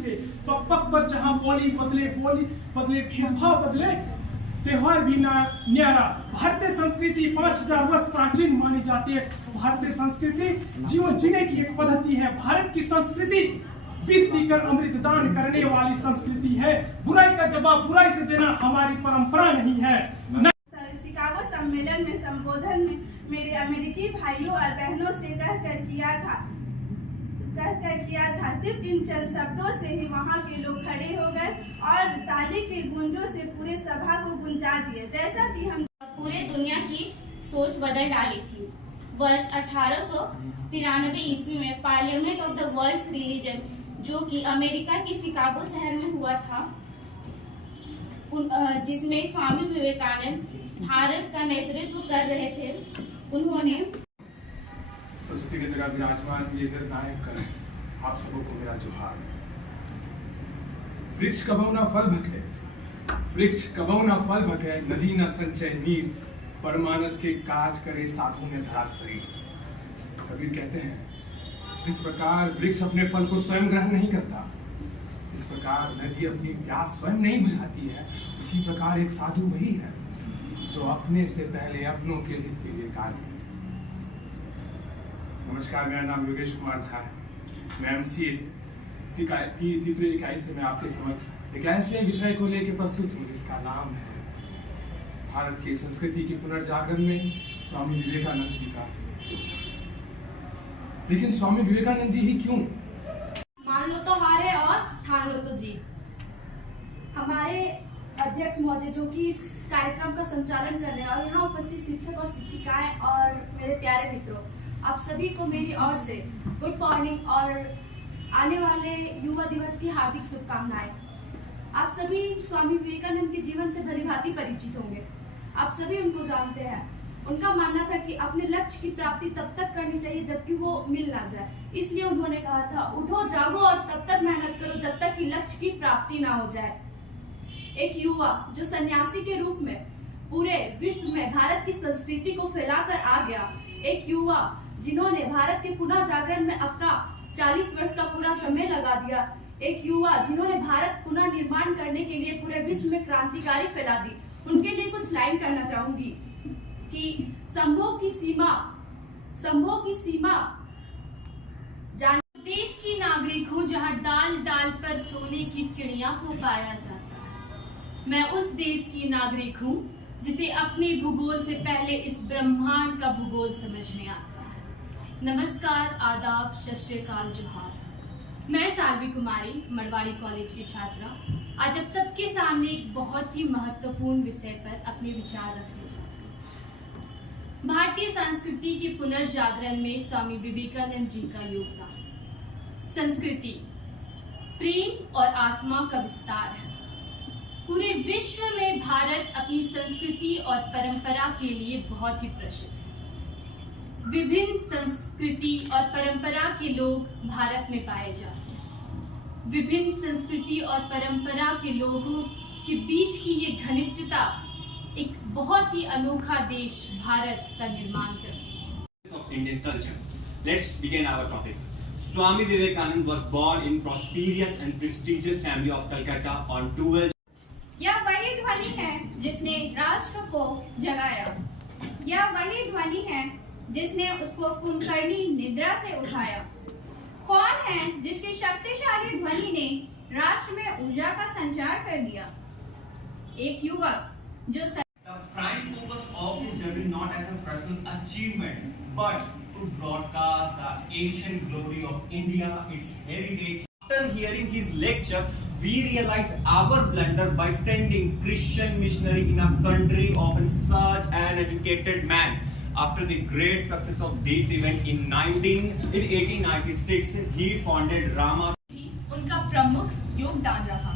चुके। पग पग पर जहाँ बोली बदले भेदभाव बदले, त्योहार भी न्यारा। भारतीय संस्कृति 5000 वर्ष प्राचीन मानी जाती है। भारतीय संस्कृति जीवन जीने की एक पद्धति है। भारत की संस्कृति विष पीकर अमृत दान करने वाली संस्कृति है। बुराई का जवाब बुराई से देना हमारी परंपरा नहीं है। शिकागो सम्मेलन में संबोधन में मेरे अमेरिकी भाइयों और बहनों से कहकर किया था। सिर्फ इन चंद शब्दों से ही वहाँ के लोग खड़े हो गए और ताली के गूंजों से पूरे सभा को गुंजा दिए। जैसा कि हम पूरे दुनिया की सोच बदल डाली थी। वर्ष 1893 ईस्वी में parliament of the world's religion, जो कि अमेरिका के शिकागो शहर में हुआ था, जिसमें स्वामी विवेकानंद भारत का नेतृत्व कर रहे थे। उन्होंने सरस्वती की जगह विराजमान ये निर्णायक करें, आप सबको मेरा जोहार। वृक्ष कबहु न फल भके, वृक्ष कबहु न फल भके, नदी न संचय नीर, परमानस के काज करे साधु ने धरा शरीर। कबीर कहते हैं, जिस प्रकार वृक्ष अपने फल को स्वयं ग्रहण नहीं करता, जिस प्रकार नदी अपनी प्यास स्वयं नहीं बुझाती है, उसी प्रकार एक साधु वही है जो अपने से पहले अपनों के हित के लिए कार्य करे। नमस्कार, मेरा नाम योगेश कुमार झा है। मैं MCA तीसरी इकाई से मैं आपके समक्ष एक ऐसे विषय को लेकर प्रस्तुत हूँ जिसका नाम है भारत की संस्कृति के पुनर्जागरण में स्वामी विवेकानंद जी का योगदान। लेकिन स्वामी विवेकानंद जी ही क्यों? मान लो तो हार है और ठान लो तो जीत। हमारे अध्यक्ष महोदय जो कि इस कार्यक्रम का संचालन कर रहे हैं, और यहाँ उपस्थित शिक्षक और शिक्षिकाएं और मेरे प्यारे मित्रों, आप सभी को मेरी ओर से गुड मॉर्निंग और आने वाले युवा दिवस की हार्दिक शुभकामनाएं। आप सभी स्वामी विवेकानंद के जीवन से भलीभांति परिचित होंगे। आप सभी उनको जानते हैं। उनका मानना था कि अपने लक्ष्य की प्राप्ति तब तक करनी चाहिए जबकि वो मिल ना जाए। इसलिए उन्होंने कहा था, उठो जागो और तब तक मेहनत करो जब तक कि लक्ष्य की प्राप्ति ना हो जाए। एक युवा जो सन्यासी के रूप में पूरे विश्व में भारत की संस्कृति को फैलाकर आ गया, एक युवा जिन्होंने भारत के पुनः जागरण में अपना 40 वर्ष का पूरा समय लगा दिया, एक युवा जिन्होंने भारत पुनः निर्माण करने के लिए पूरे विश्व में क्रांतिकारी फैला दी, उनके लिए कुछ लाइन करना चाहूंगी कि संभव की सीमा जान। देश की नागरिक हूँ जहाँ डाल डाल पर सोने की चिड़िया को पाया जाता है। मैं उस देश की नागरिक हूँ जिसे अपने भूगोल से पहले इस ब्रह्मांड का भूगोल समझने आता है। नमस्कार, आदाब, सत श्री अकाल, जोहार। मैं सालवी कुमारी, मड़वाड़ी कॉलेज की छात्रा, आज आप सबके सामने एक बहुत ही महत्वपूर्ण विषय पर अपने विचार रखने जा रही हूँ। भारतीय संस्कृति के पुनर्जागरण में स्वामी विवेकानंद जी का योगदान। संस्कृति प्रेम और आत्मा का विस्तार है। पूरे विश्व में भारत अपनी संस्कृति और परंपरा के लिए बहुत ही प्रसिद्ध है। विभिन्न संस्कृति और परंपरा के लोग भारत में पाए जाते हैं। विभिन्न संस्कृति और परंपरा के लोगों के बीच की ये घनिष्ठता एक बहुत ही अनोखा देश भारत का निर्माण करती है। Of Indian culture. Let's begin our topic. Swami Vivekanand was born in prosperous and prestigious family of Calcutta on 12. यह वही ध्वनि है जिसने राष्ट्र को जगाया। यह वही ध्वनि है जिसने उसको कुंभकर्णी निद्रा से उठाया। कौन है जिसकी शक्तिशाली ध्वनि ने राष्ट्र में ऊर्जा का संचार कर दिया? एक युवक जो The prime focus of his journey not as a personal achievement, but to broadcast the ancient glory of India, its heritage. After hearing his lecture, we realized our blunder by sending Christian missionary in a country of such an educated man. After the great success of this event in 1896, he founded Rama. उनका प्रमुख योगदान रहा।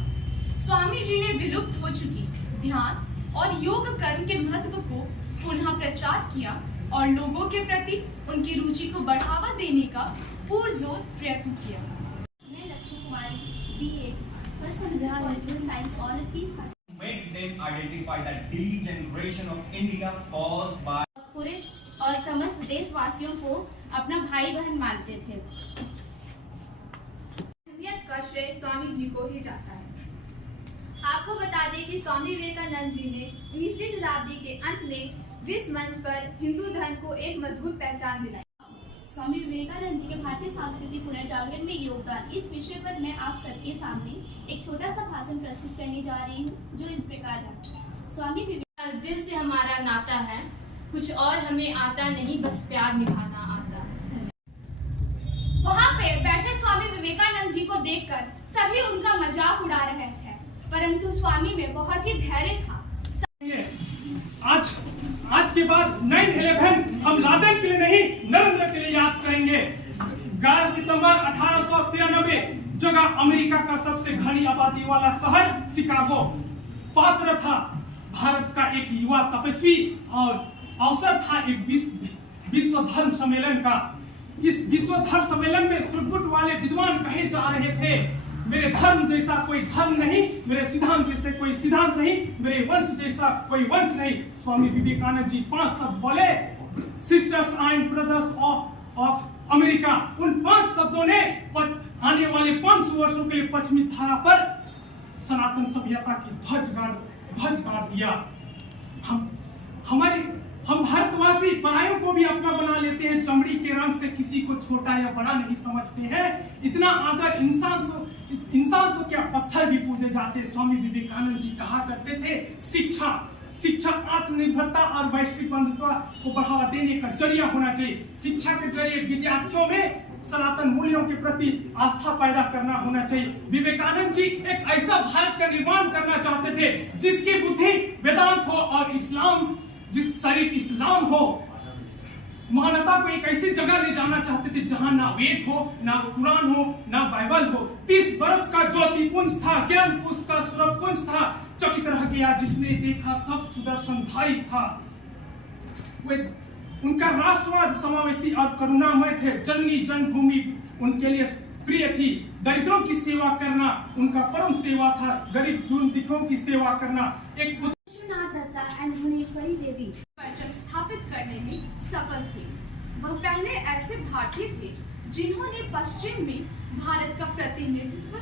स्वामी जी ने विलुप्त हो चुकी ध्यान और योग कर्म के महत्व को पुनः प्रचार किया और लोगों के प्रति उनकी रुचि को बढ़ावा देने का पुरजोर प्रयत्न किया। मैं लक्ष्मी कुमारी, BA, first semester political science और piece. Made them identify the degeneration of India caused by. पूरे और समस्त देशवासियों को अपना भाई बहन मानते थे। अहमियत का श्रेय स्वामी जी को ही जाता है। आपको बता दें कि स्वामी विवेकानंद जी ने 19वीं शताब्दी के अंत में विश्व मंच पर हिंदू धर्म को एक मजबूत पहचान दिलाई। स्वामी विवेकानंद जी के भारतीय संस्कृति पुनर्जागरण में योगदान, इस विषय पर मैं आप सबके सामने एक छोटा सा भाषण प्रस्तुत करने जा रही हूँ, जो इस प्रकार है। स्वामी विवेकानंद, दिल से हमारा नाता है, कुछ और हमें आता नहीं, बस प्यार निभाना आता है। वहाँ पे बैठे स्वामी विवेकानंद जी को देखकर सभी उनका मजाक उड़ा रहे थे, परंतु स्वामी में बहुत ही धैर्य था। आज के बाद 9/11 हम लादेन के लिए नहीं, नरेंद्र के लिए याद करेंगे। 11 सितंबर 1893 जगह अमेरिका का सबसे घनी आबादी वाला शहर शिकागो पात्र था भारत का एक युवा तपस्वी और अवसर था एक विश्व धर्म सम्मेलन का। इस विश्व धर्म सम्मेलन में सुरगुट वाले विद्वान कहे जा रहे थे, मेरे धर्म जैसा कोई धर्म नहीं, मेरे सिद्धांत जैसे कोई सिद्धांत नहीं, मेरे वंश जैसा कोई वंश नहीं। स्वामी विवेकानंद जी 5 शब्द बोले, sisters and brothers of America. उन 5 शब्दों ने आने वाले 500 वर्षों के लिए पश्चिमी धारा पर सनातन सभ्यता की ध्वज गाड़ दिया। हम भारतवासी परायों को भी अपना बना लेते हैं, चमड़ी के रंग से किसी को छोटा या बड़ा नहीं समझते हैं। इतना आदर इंसान तो क्या पत्थर भी पूजे जाते। स्वामी विवेकानंद जी कहा करते थे, शिक्षा आत्मनिर्भरता और वैश्विक बंधुत्व को बढ़ावा देने का जरिया होना चाहिए। शिक्षा के जरिए विद्यार्थियों में सनातन मूल्यों के प्रति आस्था पैदा करना होना चाहिए। विवेकानंद जी एक ऐसा भारत का निर्माण करना चाहते थे जिसकी बुद्धि वेदांत हो और जिस शरीर इस्लाम हो। मानवता को एक ऐसी जगह ले जाना चाहते थे जहां ना वेद हो, ना कुरान हो, ना बाइबल हो। 30 वर्ष का ज्योतिपुंज था, ज्ञान उसका सूरजपुंज था। चकित रह गया जिसने देखा सब सुदर्शनधारी था। उनका राष्ट्रवाद समावेशी और करुणामय थे। जननी जन्मभूमि उनके लिए प्रिय थी। दरिद्रों की सेवा करना उनका परम सेवा था। गरीब दुर्दिकों की सेवा करना। एक दत्ता एंड भुवनेश्वरी देवी परचम स्थापित करने में सफल थे। वह पहले ऐसे भारतीय थे जिन्होंने पश्चिम में भारत का प्रतिनिधित्व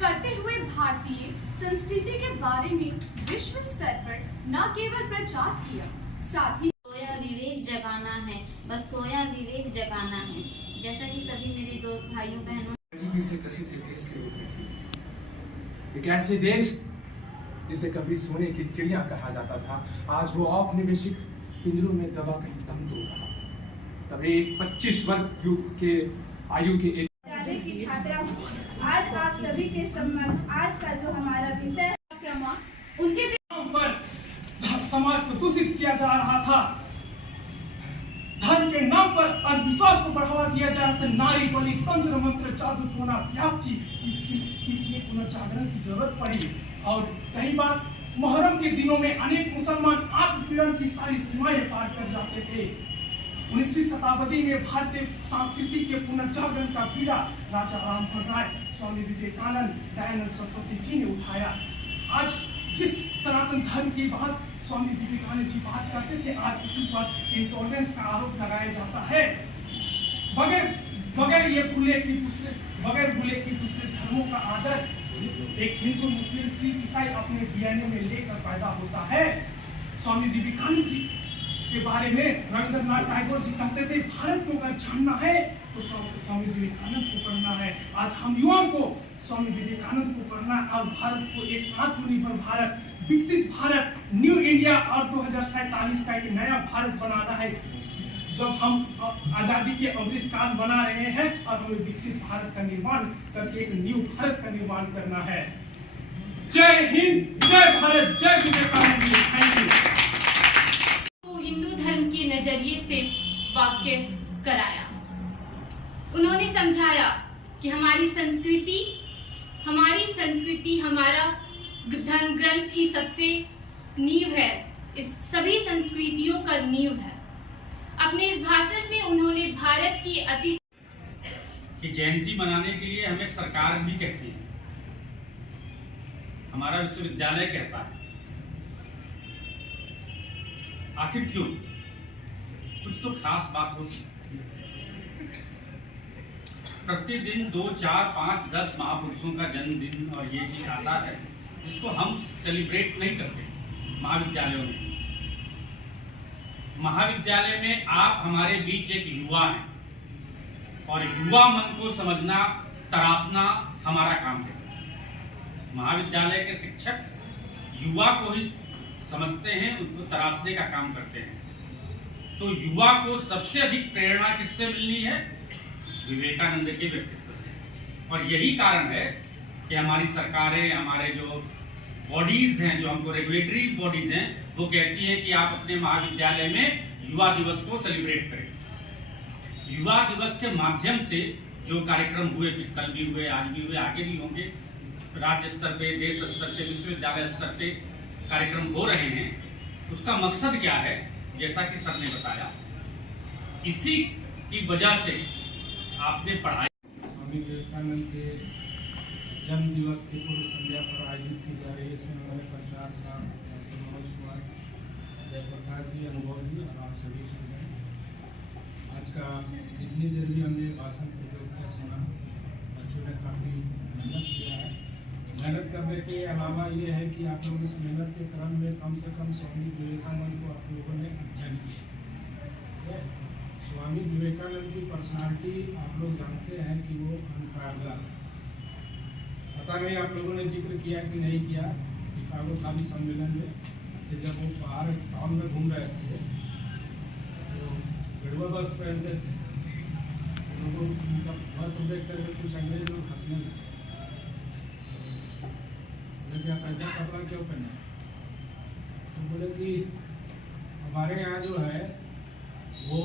करते हुए भारतीय संस्कृति के बारे में विश्व स्तर पर न केवल प्रचार किया, साथ ही सोया विवेक जगाना है, बस सोया विवेक जगाना है। जैसा कि सभी मेरे दो भाइयों बहनों गरीबी से ग्रसित देश के रूप में थी। एक ऐसे देश जिसे कभी सोने की चिड़िया कहा जाता था, आज वो औपनिवेशिक पिंजरों में दबा कहीं दम तोड़ रहा। तभी 25 वर्ष के आयु के विद्यालय की छात्रा हूँ। आज आप सभी के समक्ष आज का जो हमारा विषय उनके नाम पर समाज को दूषित किया जा रहा था। धर्म के नाम पर अंधविश्वास को बढ़ावा दिया जा रहा था। नारी बलि, तंत्र मंत्र, जादू टोना व्याप्त थी। इसलिए पुनर्जागरण की जरूरत पड़ी। और कई बार मुहर्रम के दिनों में अनेक मुसलमान आत्मपीड़न की सारी सीमाएं पार कर जाते थे। 19वीं शताब्दी में भारतीय संस्कृति के पुनर्जागरण का पीड़ा राजा राममोहन राय, स्वामी विवेकानंद, दयानंद सरस्वती जी ने उठाया। आज जिस सनातन धर्म की बात स्वामी विवेकानंद जी बात करते थे, आज उसी पर इंटॉलरेंस का आरोप लगाया जाता है। बगैर भूले कि दूसरे धर्मों का आदर एक हिंदू, मुस्लिम, सिख, ईसाई अपने डीएनए में लेकर पैदा होता है। स्वामी विवेकानंद जी के बारे में रविंद्रनाथ टैगोर जी कहते थे, भारत को अगर जानना है तो स्वामी विवेकानंद को पढ़ना है। आज हम युवाओं को स्वामी विवेकानंद को पढ़ना और भारत को एक आत्मनिर्भर भारत, विकसित भारत, न्यू इंडिया और 2047 का एक नया भारत बनाना है। जब हम आजादी के अमृत काल बना रहे हैं और हमें विकसित भारत का निर्माण करके एक न्यू भारत का निर्माण करना है। जय हिंद, जय भारत, जय विवेकानंद जी। Thank you. तो हिंदू धर्म के नजरिए से वाक्य कराया। उन्होंने समझाया कि हमारी संस्कृति हमारा धर्म ग्रंथ ही सबसे नींव है, इस सभी संस्कृतियों का नींव है। अपने इस भाषण में उन्होंने भारत की कि जयंती मनाने के लिए हमें सरकार भी कहती है, हमारा विश्वविद्यालय कहता है। आखिर क्यों? कुछ तो खास बात होती। प्रतिदिन 2, 4, 5, 10 महापुरुषों का जन्मदिन और ये चीज आता है, जिसको हम सेलिब्रेट नहीं करते महाविद्यालयों में। महाविद्यालय में आप हमारे बीच एक युवा हैं और युवा मन को समझना, तराशना हमारा काम है। महाविद्यालय के शिक्षक युवा को ही समझते हैं, उनको तराशने का काम करते हैं। तो युवा को सबसे अधिक प्रेरणा किससे मिलनी है? विवेकानंद के व्यक्तित्व से। और यही कारण है कि हमारी सरकारें, हमारे जो बॉडीज हैं, जो हमको रेगुलेटरी बॉडीज हैं, वो कहती हैं कि आप अपने महाविद्यालय में युवा दिवस को सेलिब्रेट करें। युवा दिवस के माध्यम से जो कार्यक्रम हुए, कल भी हुए, आज भी हुए, आगे भी होंगे, राज्य स्तर पे, देश स्तर पे, विश्वविद्यालय स्तर पे कार्यक्रम हो रहे हैं, उसका मकसद क्या है? जैसा कि सर ने बताया, इसी की वजह से आपने पढ़ाई। स्वामी विवेकानंद के जन्म दिवस की पूर्व संध्या पर आयोजित की जा रही है। इसमें हमारे प्रचार साहब डॉक्टर मनोज कुमार, जयप्रकाश जी, अनुभव जी और आप सभी सुन रहे हैं। आज का जितनी देर भी हमने भाषण प्रतियोगिता सुना, बच्चों ने काफ़ी मेहनत किया है। मेहनत करने के अलावा ये है कि आप लोग इस मेहनत के क्रम में कम से कम स्वामी विवेकानंद को आप लोगों ने अध्ययन किया। स्वामी विवेकानंद की पर्सनालिटी आप लोग जानते हैं कि वो अनपारदर्शी। पता नहीं आप लोगों ने जिक्र किया कि नहीं किया, शिकागो खाली सम्मेलन में से जब वो बाहर टाउन में घूम रहे थे तो गड़वा बस पहनते थे, लोगों उनका बस देख कर कुछ अंग्रेज लोग हंसने लगे, बोले आप ऐसा कपड़ा क्यों पहने? तो बोले कि हमारे यहाँ जो है वो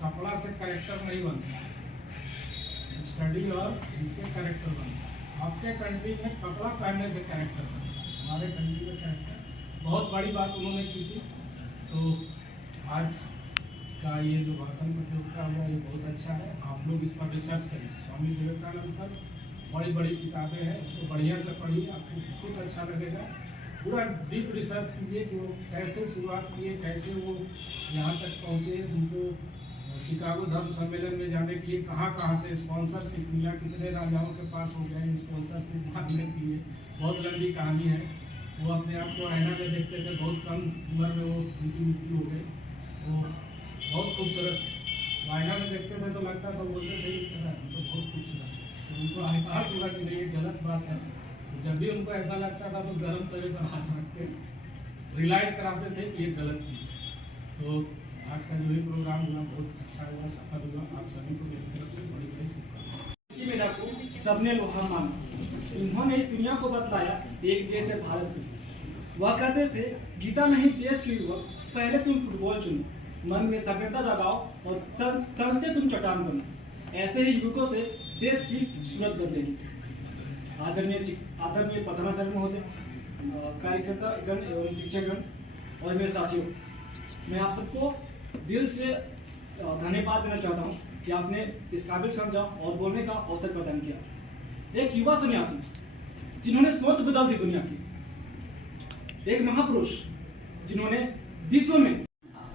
कपड़ा से कैरेक्टर नहीं बनता, स्टडी और इससे कैरेक्टर बनता। आपके कंट्री में कपड़ा पहनने से कैरेक्टर बनता, हमारे कंट्री में कैरेक्टर। बहुत बड़ी बात उन्होंने की थी। तो आज का ये जो भाषण प्रतियोगिता हुआ ये बहुत अच्छा है। आप लोग इस पर रिसर्च करें। स्वामी विवेकानंद पर बड़ी बड़ी किताबें हैं, उसको बढ़िया से पढ़िए, आपको बहुत अच्छा लगेगा। पूरा डीप रिसर्च कीजिए कि वो कैसे शुरुआत किए, कैसे वो यहाँ तक पहुँचे, उनको शिकागो धर्म सम्मेलन में जाने के लिए कहाँ से स्पॉन्सरशिप मिला, कितने राजाओं के पास हो गए स्पॉन्सरशिप मांगने के लिए, बहुत लंबी कहानी है। वो अपने आप को आईना में देखते थे, बहुत कम उम्र में वो उनकी मृत्यु हो गई। वो बहुत खूबसूरत, आईना में देखते थे तो लगता था बोलते थे तो बहुत खूबसूरत। तो उनको एहसास हुआ कि नहीं ये गलत बात है। तो जब भी उनको ऐसा लगता था तो गर्म तवे पर हाथ रख के रियलाइज कराते थे कि ये गलत चीज़। तो आज का जो भी प्रोग्राम हुआ बहुत अच्छा हुआ, सफल हुआ। आप सभी को मेरी तरफ से बड़ी बड़ी शुभकामनाएं। मेरा को सबने लोहा माना, उन्होंने इस दुनिया को बतलाया एक देश है भारत में। वह कहते थे गीता नहीं देश के युवक, पहले तुम फुटबॉल चुनो, मन में सभ्यता जगाओ और तन से तुम चट्टान बनो। ऐसे ही युवकों से देश की सूरत बदलेगी। आदरणीय प्रधानाचार्य महोदय, कार्यकर्ता गण एवं शिक्षकगण और मेरे साथियों, मैं आप सबको दिल से धन्यवाद देना चाहता हूँ कि आपने इस काबिल समझा और बोलने का अवसर प्रदान किया। एक युवा सन्यासी जिन्होंने सोच बदल दी दुनिया की, एक महापुरुष जिन्होंने विश्व में।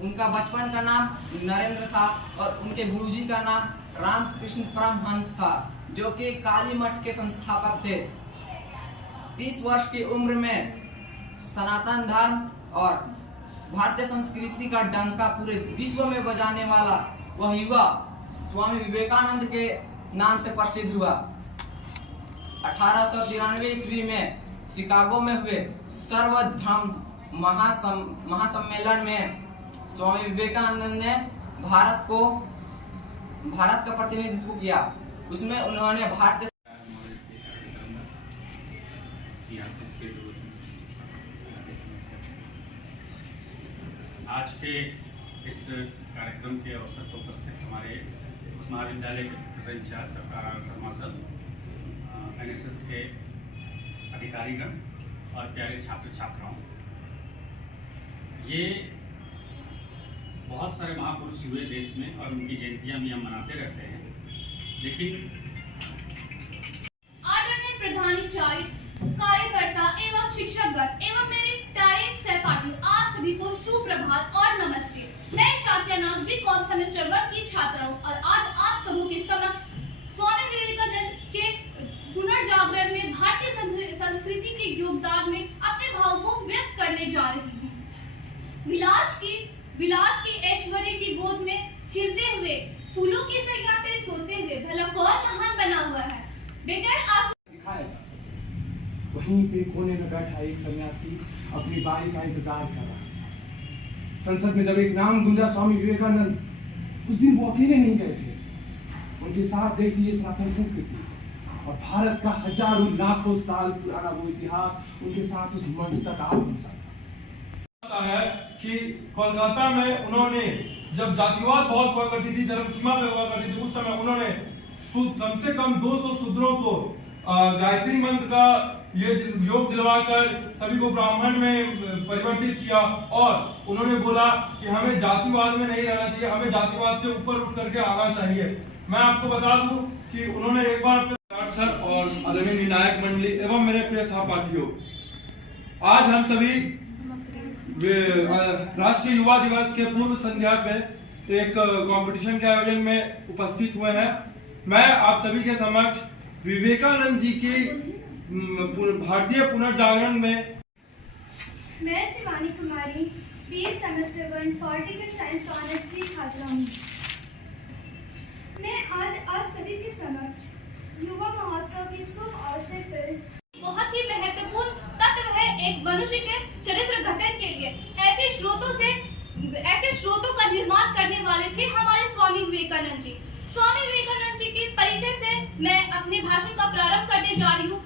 उनका बचपन का नाम नरेंद्र था और उनके गुरुजी का नाम रामकृष्ण परमहंस था, जो कि काली मठ के संस्थापक थे। 30 वर्ष की उम्र में सनातन धर्म और भारतीय संस्कृति का डंका पूरे विश्व में बजाने वाला वह युवा स्वामी विवेकानंद के नाम से प्रसिद्ध हुआ। 1893 ईस्वी में शिकागो में हुए सर्वधर्म महासम्मेलन में स्वामी विवेकानंद ने भारत का प्रतिनिधित्व किया। उसमें उन्होंने भारतीय आज के इस कार्यक्रम के अवसर पर उपस्थित हमारे महाविद्यालय के professor incharge doctor R Sharma sir, NSS के अधिकारीगण और प्यारे छात्र छात्राओं, ये बहुत सारे महापुरुष हुए देश में और उनकी जयंतियां भी हम मनाते रहते हैं, लेकिन आदरणीय प्रधानाचार्य, कार्यकर्ता एवं शिक्षकगण एवं मेरे प्यारे सहपाठियों, आप सभी को सुप्रभात और नमस्ते। मैं शाक्या नाज़ बी.कॉम सेमेस्टर 1 की छात्रा हूँ और आज आप सबों के समक्ष जागरण में भारतीय संस्कृति के योगदान में अपने भाव को व्यक्त करने जा रही हूँ। विलास की ऐश्वर्य की गोद में खिलते हुए, फूलों की सैया पे सोते हुए भला कौन महान बना हुआ है? बगैर दिखाया जा सकता। वहीं पे कोने में बैठा एक सन्यासी अपनी बारी का इंतजार कर रहा है। संसद में जब एक नाम गूंजा स्वामी विवेकानंद, उस दिन वो अकेले नहीं गए थे, उनके साथ गई थी ये सनातन संस्कृति और भारत का हजारों लाखों साल पुराना वो इतिहास उनके साथ उस मंच तक आ पहुंचा है कि कोलकाता में उन्होंने जब जातिवाद बहुत हुआ करती थी, चरम सीमा पे हुआ करती थी, उस समय उन्होंने कम से कम 200 शूद्रों को गायत्री मंत्र का ये योग दिलवाकर सभी को ब्राह्मण में परिवर्तित किया और उन्होंने बोला कि हमें जातिवाद में नहीं रहना चाहिए, हमें जातिवाद से ऊपर उठ करके आना चाहिए। मैं आपको बता दूं कि उन्होंने एक बार सर और आदरणीय निर्णायक मंडली एवं मेरे प्रिय सहपाठियों, आज हम सभी राष्ट्रीय युवा दिवस के पूर्व संध्या पे एक कंपटीशन के आयोजन में उपस्थित हुए हैं। मैं आप सभी के समक्ष विवेकानंद जी की भारतीय पुनर्जागरण में मैं Shivani Kumari BA semester 1 political science honours की छात्रा हूँ। मैं आज आप सभी के समक्ष युवा महोत्सव के शुभ अवसर पर बहुत ही महत्वपूर्ण तत्व है एक मनुष्य के चरित्र गठन के लिए। ऐसे स्रोतों का निर्माण करने वाले थे हमारे स्वामी विवेकानंद जी। स्वामी विवेकानंद जी के परिचय से मैं अपने भाषण का प्रारंभ करने जा रही हूँ।